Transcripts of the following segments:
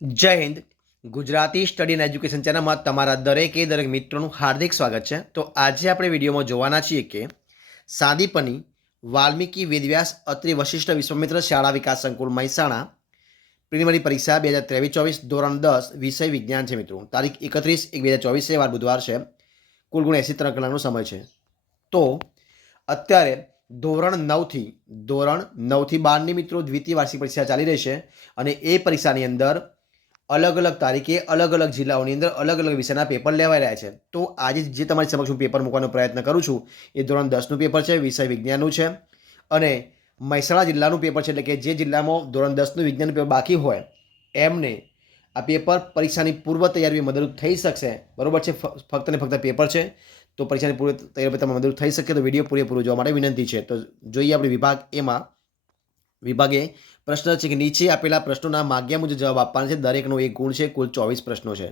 જય Hind. Gujarati study and education ચેનલમાં તમારા દરેક મિત્રોનું હાર્દિક સ્વાગત છે. તો આજે આપણે વિડીયોમાં જોવાના છીએ કે સાદીપની વાલ્મીકી વેદવ્યાસ અત્રિ વશિષ્ઠ વિશ્વામિત્ર શાળા વિકાસ સંકુલ મહેસાણા પ્રિલિમિનરી પરીક્ષા 2023-24 ધોરણ 10 વિષય વિજ્ઞાન છે મિત્રો. તારીખ 31/1/2024 વાર બુધવાર છે. કુલ ગુણ 83 કલાકનો સમય છે. તો અત્યારે ધોરણ 9થી 12ની મિત્રો દ્વિતીય વાર્ષિક પરીક્ષા ચાલી રહી છે અને એ પરીક્ષાની અંદર અલગ અલગ તારીખે અલગ અલગ જિલ્લાઓની અંદર અલગ અલગ વિષયના પેપર લેવાઈ રહ્યા છે. તો આજે જે તમારી સમક્ષ હું પેપર મૂકવાનો પ્રયત્ન કરું છું એ ધોરણ 10નું પેપર છે, વિષય વિજ્ઞાનનું છે અને મહેસાણા જિલ્લાનું પેપર છે. એટલે કે જે જિલ્લામાં ધોરણ 10નું વિજ્ઞાનનું પેપર બાકી હોય એમને આ પેપર પરીક્ષાની પૂર્વ તૈયારીમાં મદદરૂપ થઈ શકશે. બરોબર છે, ફક્ત ને ફક્ત પેપર છે તો પરીક્ષાની પૂર્વ તૈયારી તમે મદદરૂપ થઈ શકે. તો વિડીયો પૂરેપૂરું જોવા માટે વિનંતી છે. તો જોઈએ આપણે વિભાગે પ્રશ્ન છે કે નીચે આપેલા પ્રશ્નોના માગ્યા મુજબ જવાબ આપવાના છે. દરેકનો એક ગુણ છે. કુલ 24 પ્રશ્નો છે.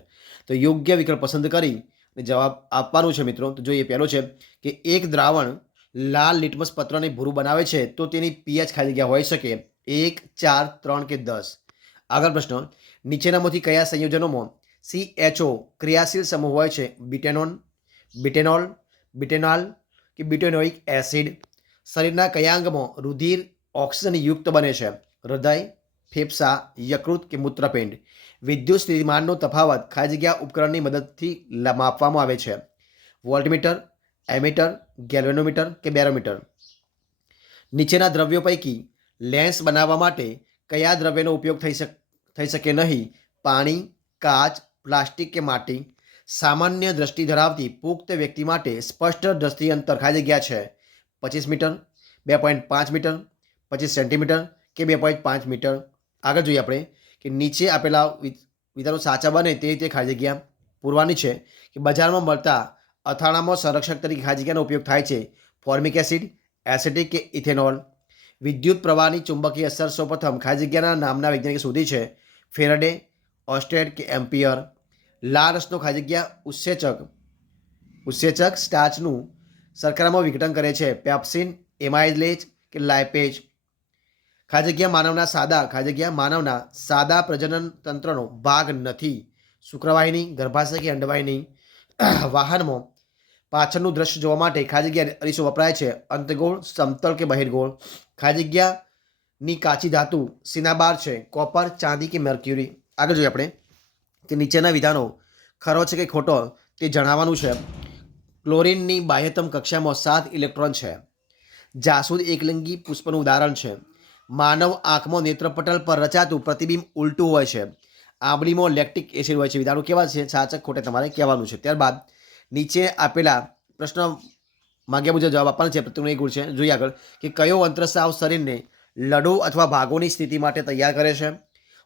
તો યોગ્ય વિકલ્પ પસંદ કરી જવાબ આપવાનું છે મિત્રો. તો જોઈએ પહેલો છે કે એક દ્રાવણ લાલ લિટમસ પત્રને ભૂરું બનાવે છે તો તેની પીએચ ખાલી જગ્યા હોઈ શકે 1, 4, 3 કે 10. આગળ પ્રશ્ન, નીચેનામાંથી કયા સંયોજનોમાં CHO ક્રિયાશીલ સમૂહ હોય છે? બિટેનોલ, બિટેનોલ કે બ્યુટેનોઇક એસિડ. શરીરના કયા અંગમાં રુધિર ઓક્સિજન યુક્ત બને છે? હૃદય, ફેફસા, યકૃત કે મૂત્રપિંડ. વિદ્યુત સ્થિતિમાનનો તફાવત ખાલી જગ્યા ઉપકરણની મદદથી માપવામાં આવે છે? વોલ્ટમીટર, એમીટર, ગેલ્વેનોમીટર કે બેરોમીટર. નીચેના દ્રવ્યો પૈકી લેન્સ બનાવવા માટે કયા દ્રવ્યનો ઉપયોગ થઈ શકે નહીં? પાણી, કાચ, પ્લાસ્ટિક કે માટી. સામાન્ય દ્રષ્ટિ ધરાવતી પુખ્ત વ્યક્તિ માટે સ્પષ્ટ દ્રષ્ટિ અંતર ખાલી જગ્યા છે 25 મીટર, 2.5 મીટર, 25 સેન્ટીમીટર કે 2.5 મીટર. આગળ જોઈએ આપણે કે નીચે આપેલા વિધાનો સાચા બને તે રીતે ખાલી જગ્યા પૂરવાની છે. કે બજારમાં મળતા અથાણામાં સંરક્ષક તરીકે ખાલી જગ્યાનો ઉપયોગ થાય છે? ફોર્મિક એસિડ, એસિટિક કે ઇથેનોલ. વિદ્યુત પ્રવાહની ચુંબકીય અસર સૌપ્રથમ ખાલી જગ્યાના નામના વૈજ્ઞાનિકે શોધી છે? ફેરાડે, ઓસ્ટેડ કે એમ્પિયર. લાળ રસનો ખાલી જગ્યા ઉત્સેચક સ્ટાર્ચનું શર્કરામાં વિઘટન કરે છે? પેપ્સિન, એમાઇલેજ કે લાઇપેજ. ખાલી જગ્યા માનવના સાદા પ્રજનન તંત્રનો ભાગ નથી? શુક્રવાહિની, ગર્ભાશય કે અંડવાહિની. વાહનમાં પાછળનું દ્રશ્ય જોવા માટે ખાલી જગ્યા અરીસો વપરાય છે? અંતગોળ, સમતલ કે બહિર્ગોળ. ખાલી જગ્યાની કાચી ધાતુ સિનાબાર છે? કોપર, ચાંદી કે મર્ક્યુરી. આગળ જોઈએ આપણે કે નીચેના વિધાનો ખરો છે કે ખોટો તે જણાવવાનું છે. ક્લોરીનની બાહ્યતમ કક્ષામાં 7 ઇલેક્ટ્રોન છે. જાસૂદ એકલિંગી પુષ્પનું ઉદાહરણ છે. માનવ આંખમાં નેત્રપટલ પર રચાતું પ્રતિબિંબ ઉલટું હોય છે. આંબલીમાં લેક્ટિક એસિડ હોય છે. વિધાનો કેવા છે? સાચા ખોટે તમારે કહેવાનું છે. ત્યારબાદ નીચે આપેલા પ્રશ્ન માગ્યા મુજબ જવાબ આપવાનો છે. પ્રત્યેકનો એક ગુણ છે. જોઈએ આગળ કે કયો અંતરસ્રાવ શરીરને લડો અથવા ભાગોની સ્થિતિ માટે તૈયાર કરે છે?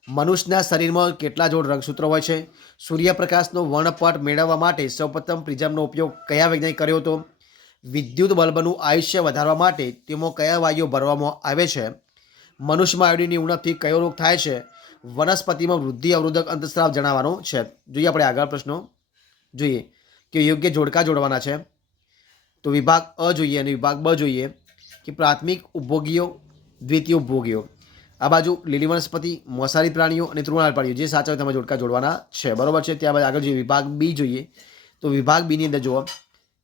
મનુષ્યના શરીરમાં કેટલા જોડ રંગસૂત્રો હોય છે? સૂર્યપ્રકાશનો વર્ણપટ મેળવવા માટે સૌપ્રથમ પ્રિઝમનો ઉપયોગ કયા વૈજ્ઞાનિક કર્યો હતો? વિદ્યુત બલ્બનું આયુષ્ય વધારવા માટે તેમાં કયા વાયુઓ ભરવામાં આવે છે? મનુષ્યમાં આયોડિનની ઉણપથી કયો રોગ થાય છે? વનસ્પતિમાં વૃદ્ધિ અવરોધક અંતસ્રાવ જણાવવાનો છે. જોઈએ આપણે આગળ પ્રશ્નો જોઈએ કે યોગ્ય જોડકા જોડવાના છે. તો વિભાગ અ જોઈએ અને વિભાગ બ જોઈએ કે પ્રાથમિક ઉપભોગીઓ, દ્વિતીય ઉપભોગીઓ. આ બાજુ લીલી વનસ્પતિ, મોસારી પ્રાણીઓ અને તૃણાલ પ્રાણીઓ. જે સાચા હોય તમે જોડકા જોડવાના છે. બરોબર છે. ત્યારબાદ આગળ જોઈએ વિભાગ બી જોઈએ. તો વિભાગ બીની અંદર જુઓ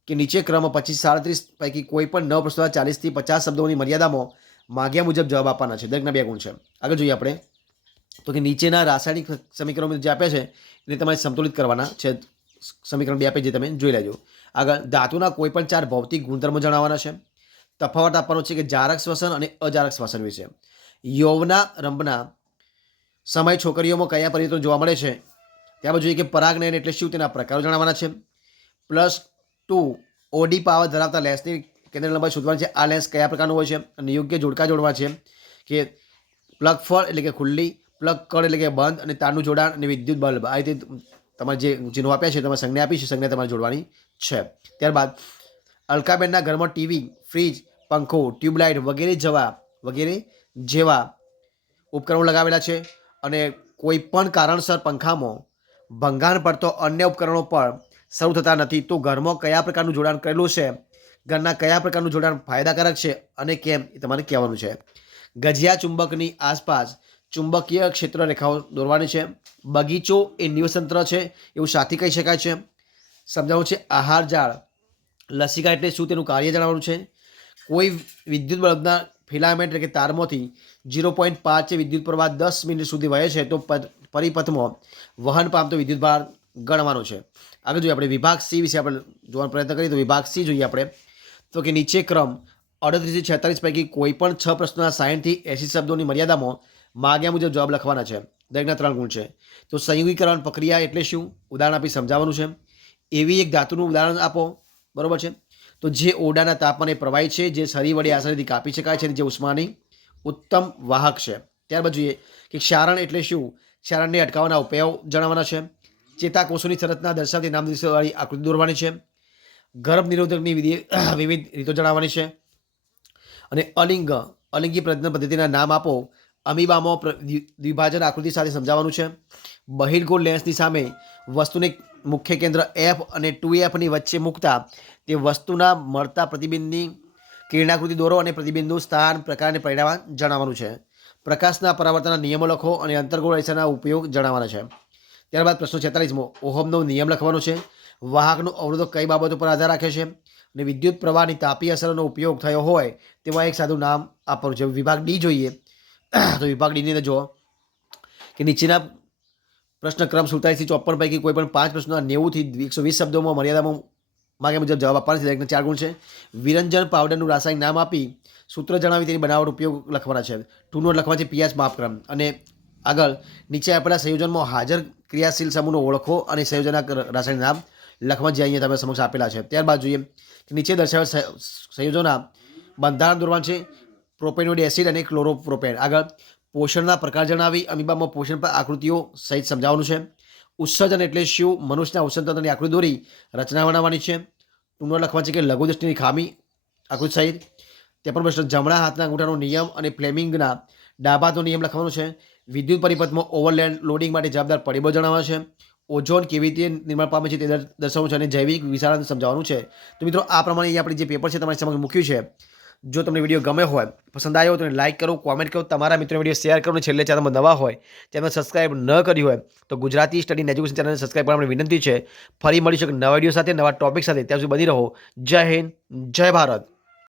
કે નીચે ક્રમ 25-37 પૈકી કોઈ પણ 9 પ્રશ્નો 40 થી 50 શબ્દોની મર્યાદામાં માગ્યા મુજબ જવાબ આપવાના છે. દરેકના 2 ગુણ છે. આગળ જોઈએ આપણે તો કે નીચેના રાસાયણિક સમીકરણો જે આપ્યા છે એને તમારે સંતુલિત કરવાના છે. સમીકરણ 2 આપે જે તમે જોઈ લેજો. આગળ ધાતુના કોઈ પણ 4 ભૌતિક ગુણધર્મો જણાવવાના છે. તફાવત આપવાનો છે કે જારક શ્વસન અને અજારક શ્વસન વિશે. યૌવના રંભના સમય છોકરીઓમાં કયા પરિવર્તનો જોવા મળે છે? ત્યારબાદ જોઈએ કે પરાગનયન એટલે શું, તેના પ્રકારો જણાવવાના છે. +2 ઓડી પાવર ધરાવતા લેન્સની કેન્દ્ર લંબાઈ શોધવાની છે. આ લેન્સ કયા પ્રકારનું હોય છે? અને યોગ્ય જોડકા જોડવા છે કે પ્લગ ફળ એટલે કે ખુલ્લી, પ્લગ કળ એટલે કે બંધ અને તારનું જોડાણ અને વિદ્યુત બલ્બ. આ રીતે તમારે જે ચિહ્નો આપ્યા છે તમારે સંજ્ઞા આપી છે, સંજ્ઞા તમારે જોડવાની છે. ત્યારબાદ અલકાબેનના ઘરમાં ટીવી, ફ્રીજ, પંખો, ટ્યુબલાઇટ વગેરે જેવા ઉપકરણો લગાવેલા છે અને કોઈ પણ કારણસર પંખામાં ભંગાણ પડતો અન્ય ઉપકરણો પર શરૂ થતા નથી. તો ઘરમાં કયા પ્રકારનું જોડાણ કરેલું છે? ઘરના કયા પ્રકારનું જોડાણ ફાયદાકારક છે અને કેમ એ તમારે કહેવાનું છે. ગજિયા ચુંબકની આસપાસ ચુંબકીય ક્ષેત્ર રેખાઓ દોરવાની છે. બગીચો એ નિવસનતંત્ર છે એવું સાથી કહી શકાય છે. સમજાવવાનું છે આહાર જાળ લસિકા એટલે શું તેનું કાર્ય જણાવવાનું છે. કોઈ વિદ્યુત બલ્બના ફિલામેન્ટ એટલે કે તારમાંથી 0.5 વિદ્યુત પ્રવાહ 10 મિનિટ સુધી વહે છે તો પરિપથમાં વહન પામતો વિદ્યુત ભાર ગણવાનો છે. આગળ જોઈએ આપણે વિભાગ સી વિશે આપણે જોવાનો પ્રયત્ન કરીએ તો વિભાગ સી જોઈએ આપણે તો કે નીચે ક્રમ 38 થી 46 પૈકી કોઈ પણ 6 પ્રશ્નોના 60 થી 80 શબ્દોની મર્યાદામાં માગ્યા મુજબ જવાબ લખવાના છે. દરેકના 3 ગુણ છે. તો સંયુગીકરણ પ્રક્રિયા એટલે શું ઉદાહરણ આપી સમજાવવાનું છે. એવી એક ધાતુનું ઉદાહરણ આપો. બરોબર છે. તો જે ઓરડાના તાપમાને પ્રવાહી છે, જે છરી વડે આસાનીથી કાપી શકાય છે, જે ઉષ્માની ઉત્તમ વાહક છે. ત્યારબાદ જોઈએ કે ક્ષારણ એટલે શું. ક્ષારણને અટકાવવાના ઉપાયો જણાવવાના છે. ચેતાકોષોની શરતના દર્શાવતી નામવાળી આકૃતિ દોરવાની છે. ગર્ભ નિરોધકની વિવિધ રીતો જણાવવાની છે. અને અલિંગી પ્રજનન પદ્ધતિના નામ આપો. અમીબામાં દ્વિભાજન આકૃતિ સાથે સમજાવવાનું છે. બહિર્ગોળ લેન્સની સામે વસ્તુને મુખ્ય કેન્દ્ર F અને 2Fની વચ્ચે મૂકતા તે વસ્તુના મળતા પ્રતિબિંબની કિરણાકૃતિ દોરો અને પ્રતિબિંબનું સ્થાન પ્રકારને પરિણામ જણાવવાનું છે. પ્રકાશના પરાવર્તનના નિયમો લખો અને અંતર્ગોળ અરીસાના ઉપયોગ જણાવવાના છે. ત્યારબાદ પ્રશ્ન 46મો ઓહમનો નિયમ લખવાનો છે. વાહકનો અવરોધક કઈ બાબતો પર આધાર રાખે છે અને વિદ્યુત પ્રવાહની તાપીય અસરનો ઉપયોગ થયો હોય તેમાં એક સાદું નામ આપવાનું છે. વિભાગ ડી જોઈએ તો વિભાગ ડીની અંદર જો કે નીચેના પ્રશ્ન ક્રમ 47 થી 54 પૈકી કોઈ પણ 5 પ્રશ્નોના 90 થી 120 શબ્દોમાં મર્યાદામાં માગ્યા મુજબ જવાબ આપવાના છે. દરેકના 4 ગુણ છે. વિરંજન પાવડરનું રાસાયણિક નામ આપી સૂત્ર જણાવી તેની બનાવટ ઉપયોગ લખવાના છે. 2 નોટ લખવા છે પીએચ માપક્રમ. અને આગળ નીચે આપેલા સંયોજનમાં હાજર ક્રિયાશીલ સમૂહનો ઓળખો અને સંયોજનના રાસાયણિક નામ લખવા જે અહીંયા તમે સમક્ષ આપેલા છે. ત્યારબાદ જોઈએ કે નીચે દર્શાવેલ સંયોજનના બંધારણ દોરવાનું છે. પ્રોપેનોઇડ એસિડ અને ક્લોરોપ્રોપેન. આગળ પોષણના પ્રકાર જણાવી અમીબામાં પોષણ પર આકૃતિઓ સહિત સમજાવવાનું છે. ઉત્સર્જન એટલે શું મનુષ્યના ઉત્સર્જનની આકૃતિ દોરી રચના બનાવવાની છે. ટૂંકો લખવા છે કે લઘુદૃષ્ટિની ખામી આકૃતિ સહિત. તે પણ પ્રશ્ન જમણા હાથના અંગૂઠાનો નિયમ અને ફ્લેમિંગના ડાબા હાથનો નિયમ લખવાનો છે. વિદ્યુત પરિપથમાં ઓવરલેન્ડ લોડિંગ માટે જવાબદાર પરિબળ જણાવવા છે. ઓઝોન કેવી રીતે નિર્માણ પામે છે તે દર્શાવવાનું છે અને જૈવિક વિશાળાને સમજાવવાનું છે. તો મિત્રો આ પ્રમાણે અહીંયા આપણે જે પેપર છે તમારી સમક્ષ મૂક્યું છે. જો તમને વિડીયો ગમે હોય પસંદ આવ્યો તો લાઇક કરો, કોમેન્ટ કરો, તમારા મિત્રો વિડીયો શેર કરો અને છેલ્લે ચેનલમાં નવા હોય ચેનલ સબસ્ક્રાઇબ ન કરી હોય તો ગુજરાતી સ્ટડી એજ્યુકેશન ચેનલને સબસ્ક્રાઇબ કરવાની વિનંતી છે. ફરી મળીશું નવા વિડીયો સાથે નવા ટોપિક સાથે. ત્યાં સુધી બની રહો. જય હિન્દ, જય ભારત.